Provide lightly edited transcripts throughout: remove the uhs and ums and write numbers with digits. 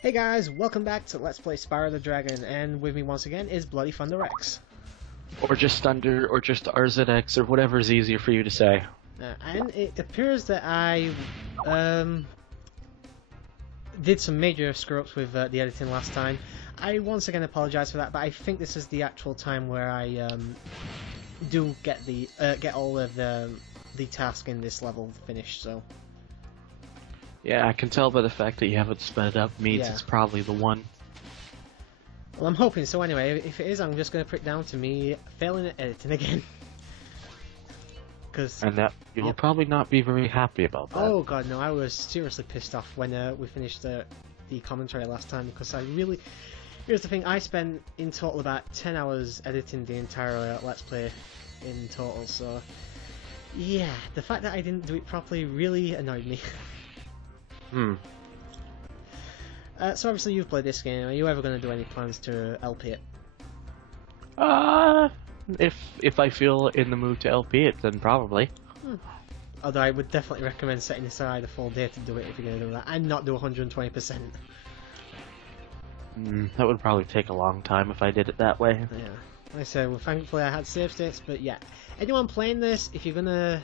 Hey guys, welcome back to Let's Play Spyro the Dragon, and with me once again is Bloody Thunder X. Or just Thunder, or just RZX, or whatever is easier for you to say. And it appears that I did some major screw-ups with the editing last time. I once again apologise for that, but I think this is the actual time where I do get the get all of the task in this level finished. So. Yeah, I can tell by the fact that you haven't sped it up means it's probably the one. Well, I'm hoping so anyway. If it is, I'm just going to put it down to me failing at editing again. And that you'll probably not be very happy about that. Oh god, no, I was seriously pissed off when we finished the commentary last time, because I really... Here's the thing, I spent in total about 10 hours editing the entire Let's Play in total, so... Yeah, the fact that I didn't do it properly really annoyed me. So obviously you've played this game. Are you ever going to do any plans to LP it? If I feel in the mood to LP it, then probably. Although I would definitely recommend setting aside a full day to do it if you're going to do that, and not do 120%. That would probably take a long time if I did it that way. Yeah. Like I said, well, thankfully I had save states, but yeah. Anyone playing this, if you want to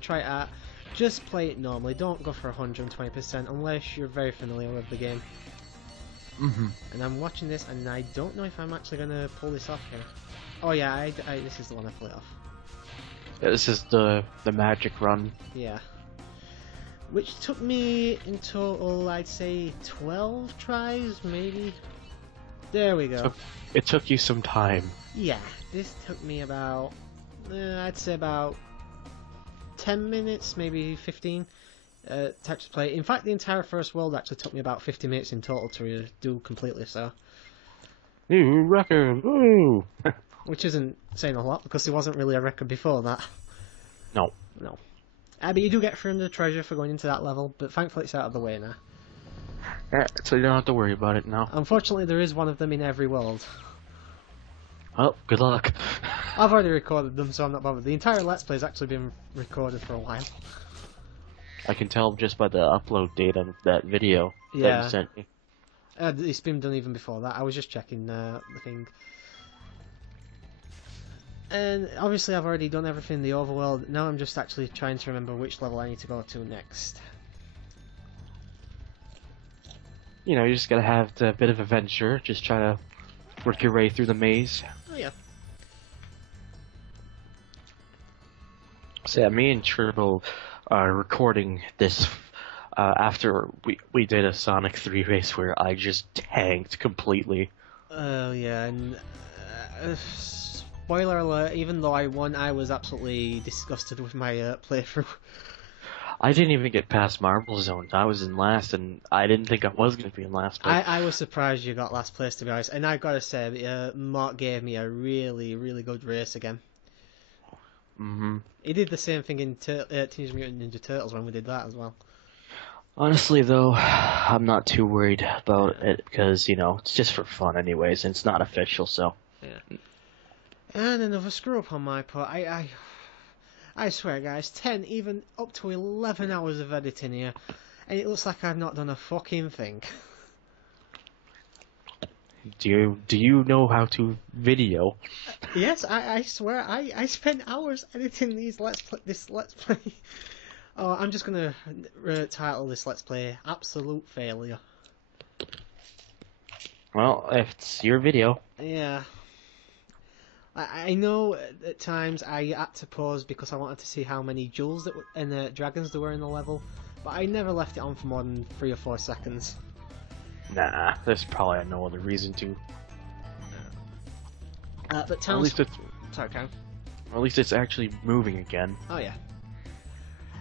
try it out, just play it normally. Don't go for 120% unless you're very familiar with the game. And I'm watching this, and I don't know if I'm actually going to pull this off here. Oh yeah, this is the one I pull it off. Yeah, this is the magic run. Yeah. Which took me in total, I'd say 12 tries, maybe? There we go. It took you some time. Yeah, this took me about, I'd say about 10 minutes, maybe 15 to actually play. In fact, the entire first world actually took me about 50 minutes in total to do completely, so. New record, woo! Which isn't saying a lot, because there wasn't really a record before that. No. No. But you do get 300 treasure for going into that level, but thankfully it's out of the way now. Yeah, so you don't have to worry about it now. Unfortunately, there is one of them in every world. Well, good luck. I've already recorded them, so I'm not bothered. The entire Let's Play has actually been recorded for a while. I can tell just by the upload date of that video that you sent me. It's been done even before that. I was just checking the thing. And obviously I've already done everything in the overworld. Now I'm just actually trying to remember which level I need to go to next. You know, you just gotta have a bit of adventure. Just try to work your way through the maze. Oh yeah. So yeah, me and Turbo are recording this after we did a Sonic 3 race where I just tanked completely. Oh yeah, and spoiler alert, even though I won, I was absolutely disgusted with my playthrough. I didn't even get past Marble Zone. I was in last, and I didn't think I was going to be in last place. I was surprised you got last place, to be honest. And I've got to say, Mark gave me a really, really good race again. He did the same thing in Teenage Mutant Ninja Turtles when we did that as well. Honestly, though, I'm not too worried about it because, you know, it's just for fun anyways, and it's not official, so... Yeah. And another screw-up on my part. I swear, guys, 10, even up to 11 hours of editing here, and it looks like I've not done a fucking thing. Do you know how to video? Yes, I swear, I spent hours editing this Let's Play. Oh, I'm just gonna title this Let's Play Absolute Failure. Well, if it's your video. Yeah. I know at times I had to pause because I wanted to see how many jewels and dragons there were in the level, but I never left it on for more than 3 or 4 seconds. Nah, there's probably no other reason to. But towns... At least it's... Sorry, Karen. At least it's actually moving again. Oh yeah.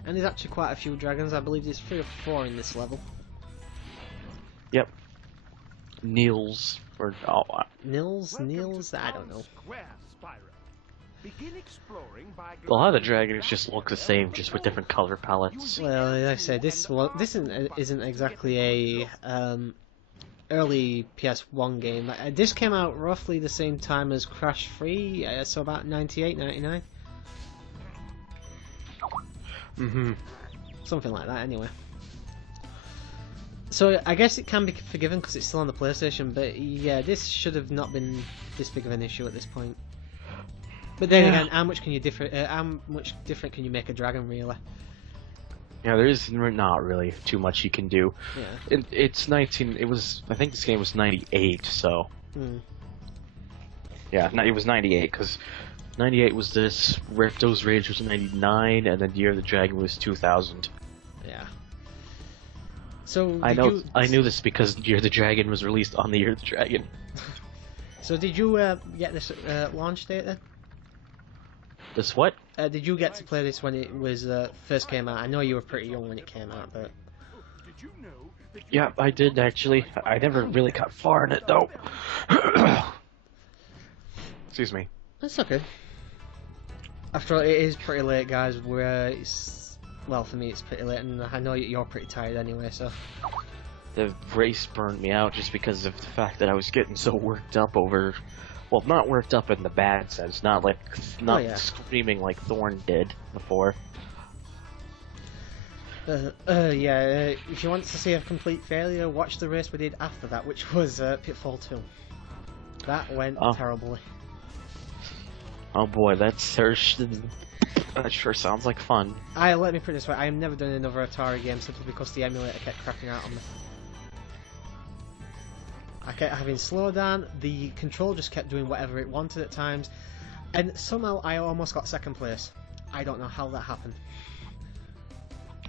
And there's actually quite a few dragons. I believe there's 3 or 4 in this level. Yep. Nils, or... Oh, Nils? I don't know. A lot of the dragons just look the same, just with different color palettes. Well, like I said, this isn't exactly a early PS1 game. This came out roughly the same time as Crash 3, so about 98, 99. Something like that, anyway. So I guess it can be forgiven because it's still on the PlayStation, but yeah, this should have not been this big of an issue at this point. But then again, how much different can you make a dragon, really? Yeah, there is not really too much you can do. Yeah. It's 19. It was. I think this game was 98. So. Yeah, it was 98 because 98 was this. Rifto's Rage was 99, and then Year of the Dragon was 2000. Yeah. So I knew this because Year of the Dragon was released on the Year of the Dragon. So did you get this launch date then? This what? Did you get to play this when it was first came out? I know you were pretty young when it came out, but... Yeah, I did actually. I never really got far in it though. Excuse me. That's okay. After all, it is pretty late, guys. Well, for me it's pretty late, and I know you're pretty tired anyway, so... The race burned me out just because of the fact that I was getting so worked up over... Well, not worked up in the bad sense, not screaming like Thorn did before. If you want to see a complete failure, watch the race we did after that, which was Pitfall 2. That went terribly. Oh boy, that sure sounds like fun. Let me put it this way, I have never done another Atari game simply because the emulator kept crapping out on me. I kept having slowdown, the control just kept doing whatever it wanted at times, and somehow I almost got second place. I don't know how that happened.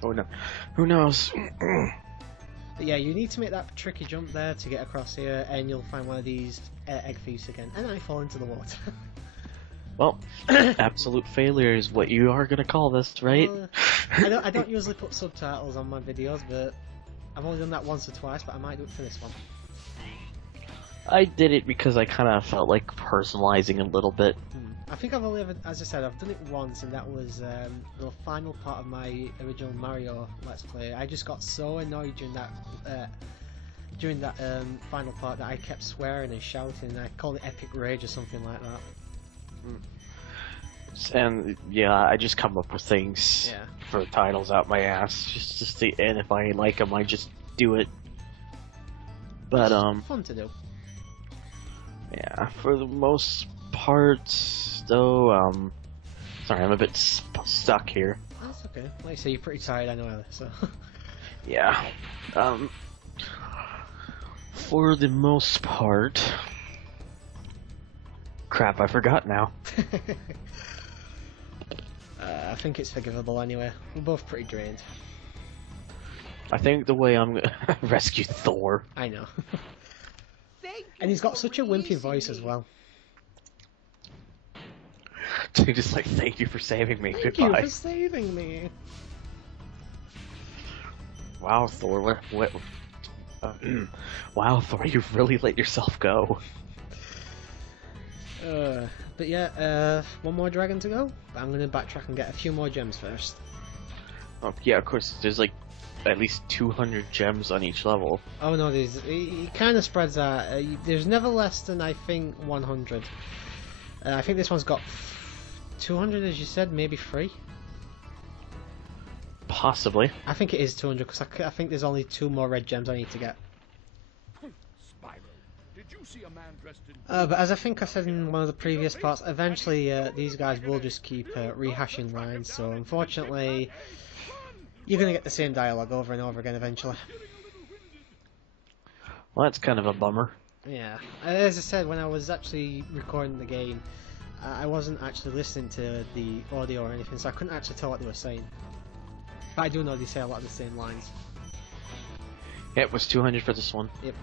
Oh no, who knows? But yeah, you need to make that tricky jump there to get across here, and you'll find one of these egg thieves again, and I fall into the water. Well, absolute failure is what you are gonna call this, right? I don't usually put subtitles on my videos, but I've only done that once or twice, but I might do it for this one. I did it because I kind of felt like personalizing a little bit. I think I've only ever, as I said, I've done it once, and that was the final part of my original Mario Let's Play. I just got so annoyed during that final part that I kept swearing and shouting, and I called it Epic Rage or something like that. And yeah, I just come up with things for titles out my ass, just to see, and if I like them, I just do it. But it's fun to do. Yeah, for the most part, though, sorry, I'm a bit stuck here. That's okay. Like you say, you're pretty tired, I know, so... Yeah, for the most part... Crap, I forgot now. I think it's forgivable anyway. We're both pretty drained. I think the way I'm gonna rescue Thor. I know. And he's got such a wimpy voice as well. Just like, thank you for saving me. Thank Goodbye. you for saving me. Wow, Thor, what wow, Thor, you've really let yourself go. But yeah, one more dragon to go. I'm gonna backtrack and get a few more gems first. Oh, yeah, of course, there's like at least 200 gems on each level. Oh no, it kind of spreads out. There's never less than, I think, 100. I think this one's got 200, as you said, maybe 3. Possibly. I think it is 200 because I think there's only 2 more red gems I need to get. Spyro, did you see a man dressed in... But as I think I said in one of the previous parts, eventually these guys will just keep rehashing lines, so unfortunately you're going to get the same dialogue over and over again eventually. Well, that's kind of a bummer. Yeah, as I said, when I was actually recording the game, I wasn't actually listening to the audio or anything, so I couldn't actually tell what they were saying. But I do know they say a lot of the same lines. Yeah, it was 200 for this one. Yep.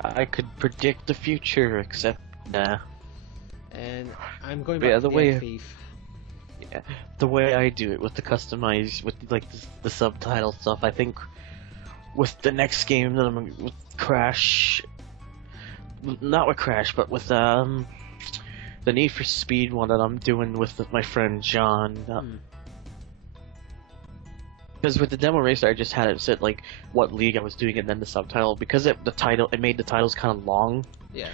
I could predict the future, except nah. And I'm going back to the Egg Thief. Yeah, the way I do it with the customized, with like the subtitle stuff, I think with the next game that I'm with Crash, not with Crash, but with the Need for Speed one that I'm doing with my friend John. Because with the demo racer, I just had it set like what league I was doing, and then the subtitle. Because it made the titles kind of long. Yeah.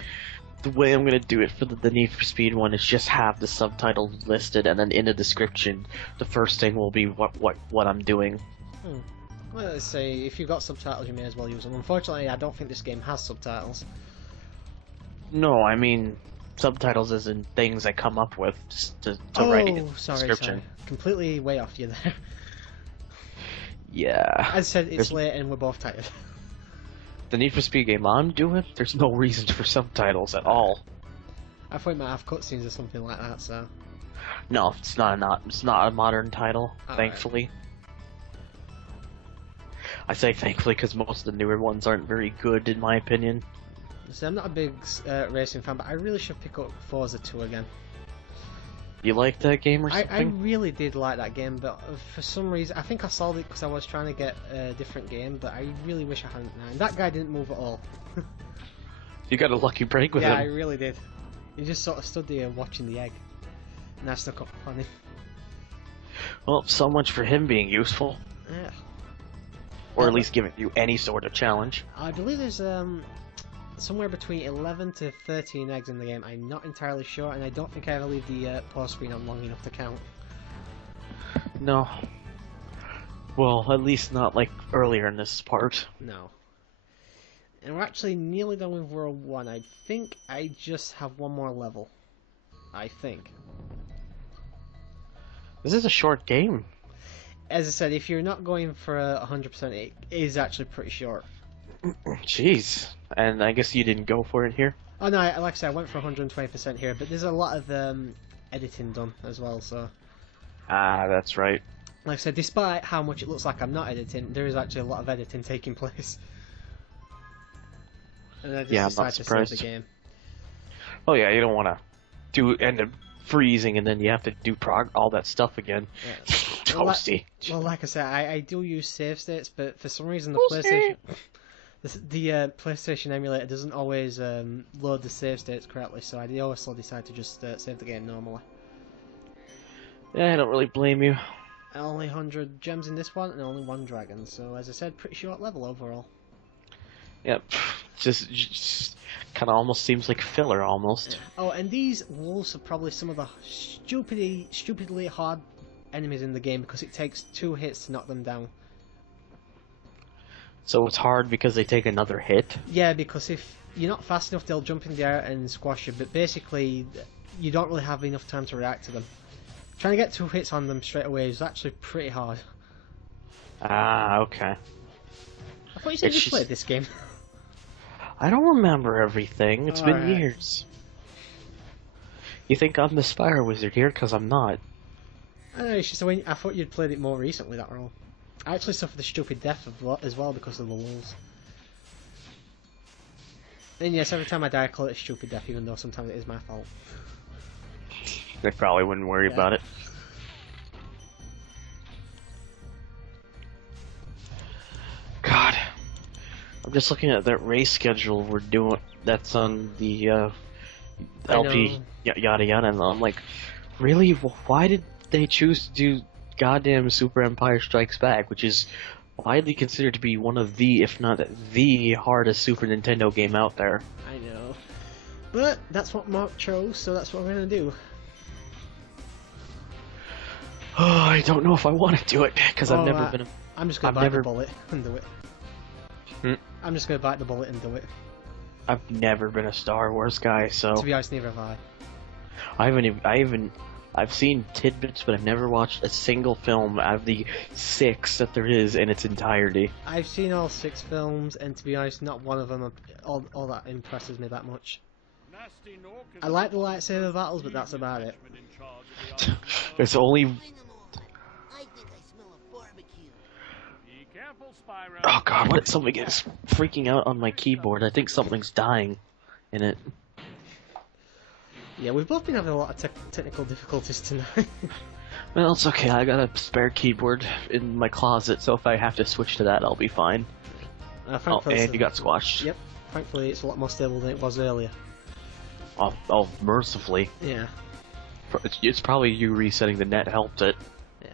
The way I'm gonna do it for the Need for Speed one is just have the subtitle listed, and then in the description, the first thing will be what I'm doing. Well, let's say if you've got subtitles, you may as well use them. Unfortunately, I don't think this game has subtitles. No, I mean subtitles as in things I come up with just to write a description. Sorry. Completely way off you there. Yeah. As I said, it's late and we're both tired. The Need for Speed game I'm doing, there's no reason for subtitles at all. I thought it might have cutscenes or something like that, so... No, it's not a modern title, thankfully. I say thankfully because most of the newer ones aren't very good, in my opinion. So I'm not a big racing fan, but I really should pick up Forza 2 again. You like that game or something? I really did like that game, but for some reason, I think I sold it because I was trying to get a different game, but I really wish I hadn't. And that guy didn't move at all. You got a lucky break with him. Yeah, I really did. He just sort of stood there watching the egg, and I stuck up on him. Well, so much for him being useful. Yeah. Or at least giving you any sort of challenge. I believe there's somewhere between 11 to 13 eggs in the game. I'm not entirely sure, and I don't think I ever leave the pause screen on long enough to count. No. Well, at least not like earlier in this part. No. And we're actually nearly done with World 1. I think I just have one more level. I think. This is a short game. As I said, if you're not going for 100%, it is actually pretty short. Jeez. And I guess you didn't go for it here? Oh no, like I said, I went for 120% here, but there's a lot of editing done as well, so... Ah, that's right. Like I said, despite how much it looks like I'm not editing, there is actually a lot of editing taking place. And I just I'm not decided to surprised. save the game. Oh yeah, you don't want to end up freezing and then you have to do all that stuff again. Yeah. Toasty. Well, like I said, I do use save states, but for some reason the PlayStation emulator doesn't always load the save states correctly, so I always decide to just save the game normally. Yeah, I don't really blame you. Only 100 gems in this one, and only 1 dragon, so as I said, pretty short level overall. Yep. Just kind of almost seems like filler, almost. Oh, and these wolves are probably some of the stupidly hard enemies in the game because it takes 2 hits to knock them down. So it's hard because they take another hit? Yeah, because if you're not fast enough, they'll jump in the air and squash you, but basically, you don't really have enough time to react to them. Trying to get 2 hits on them straight away is actually pretty hard. Ah, okay. I thought you said you played this game. I don't remember everything. It's been years. You think I'm the Spyro wizard here? Because I'm not. I don't know, it's just I thought you'd played it more recently, that role. I actually suffered a stupid death as well because of the wolves. And yes, every time I die I call it a stupid death, even though sometimes it is my fault. They probably wouldn't worry about it. God. I'm just looking at that race schedule we're doing. That's on the LP yada yada, and I'm like, really? Why did they choose to do goddamn Super Empire Strikes Back, which is widely considered to be one of the, if not the hardest Super Nintendo game out there? I know. But that's what Mark chose, so that's what we're gonna do. Oh, I don't know if I want to do it, because I've never been I'm just gonna bite the bullet and do it. Hmm? I'm just gonna bite the bullet and do it. I've never been a Star Wars guy, so... To be honest, neither have I. I've seen tidbits, but I've never watched a single film out of the 6 that there is in its entirety. I've seen all 6 films, and to be honest, not one of them all that impresses me that much. I like the lightsaber battles, but that's about it. There's only... Oh god, what? Something gets freaking out on my keyboard. I think something's dying in it. Yeah, we've both been having a lot of technical difficulties tonight. Well, it's okay. I got a spare keyboard in my closet, so if I have to switch to that, I'll be fine. And you got squashed. Yep. Thankfully, it's a lot more stable than it was earlier. Oh, mercifully. Yeah. It's probably you resetting the net helped it. Yeah.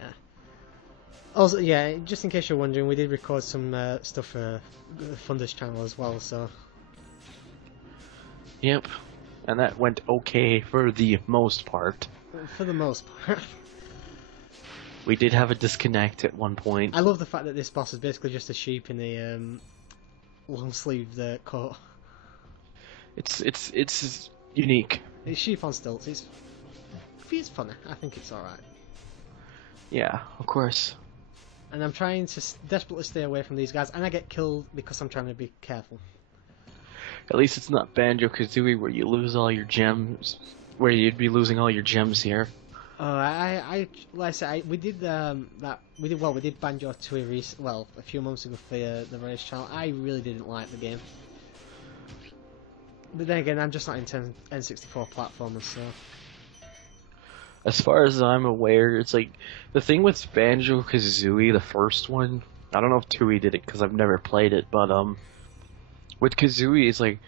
Also, yeah, just in case you're wondering, we did record some stuff for the Fundus channel as well, so... Yep. And that went okay for the most part. For the most part. We did have a disconnect at one point. I love the fact that this boss is basically just a sheep in a long-sleeved coat. It's unique. It's sheep on stilts. It's funny. I think it's alright. Yeah, of course. And I'm trying to desperately stay away from these guys, and I get killed because I'm trying to be careful. At least it's not Banjo-Kazooie where you lose all your gems, where you'd be losing all your gems here. Oh, like I said, we did we did Banjo-Tooie a few months ago for the race channel. I really didn't like the game, but then again, I'm just not into N64 platformers, so. As far as I'm aware, it's like the thing with Banjo-Kazooie, the first one. I don't know if Tooie did it because I've never played it, but with Kazooie, it's like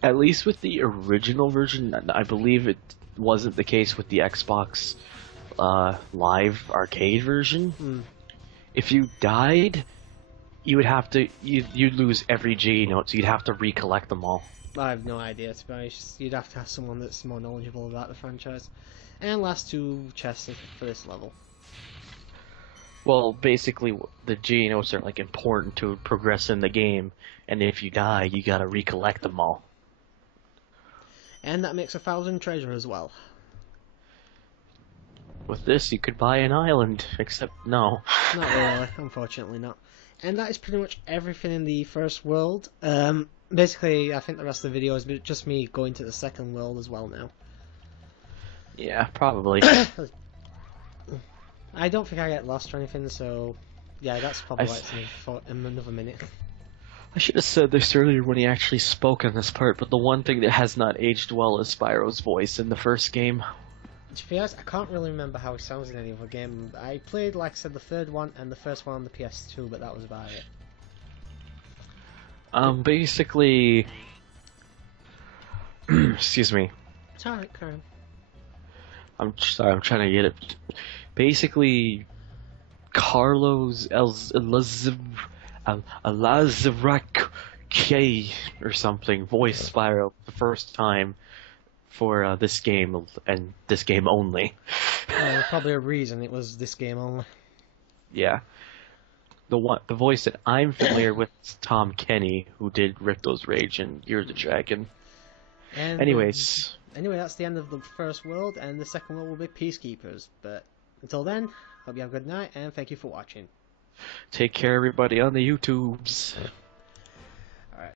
at least with the original version, I believe it wasn't the case with the Xbox Live Arcade version. Mm. If you died, you would have to you'd lose every G note, so you'd have to recollect them all. I have no idea, to be honest. You'd have to have someone that's more knowledgeable about the franchise. And last 2 chests for this level. Well, basically, the G notes are like important to progress in the game, and if you die, you gotta recollect them all. And that makes 1,000 treasure as well. With this, you could buy an island, except no. Not really, unfortunately not. And that is pretty much everything in the first world. Basically, I think the rest of the video is just me going to the second world as well now. Yeah, probably. I don't think I get lost or anything, so yeah, that's probably why it's in another minute. I should have said this earlier when he actually spoke on this part, but the one thing that has not aged well is Spyro's voice in the first game. To be honest, I can't really remember how he sounds in any other game. I played, like I said, the third one and the first one on the PS2, but that was about it. Basically... Excuse me. It's alright, Karen. I'm sorry, I'm trying to get it. Basically, Carlos Alazarak K or something voiced Spyro the first time for this game and this game only. Probably a reason it was this game only. Yeah. The voice that I'm familiar with is Tom Kenny, who did Ricto's Rage and Year of the Dragon. And Anyways. Anyway, that's the end of the first world, and the second world will be Peacekeepers. But until then, hope you have a good night, and thank you for watching. Take care, everybody on the YouTubes.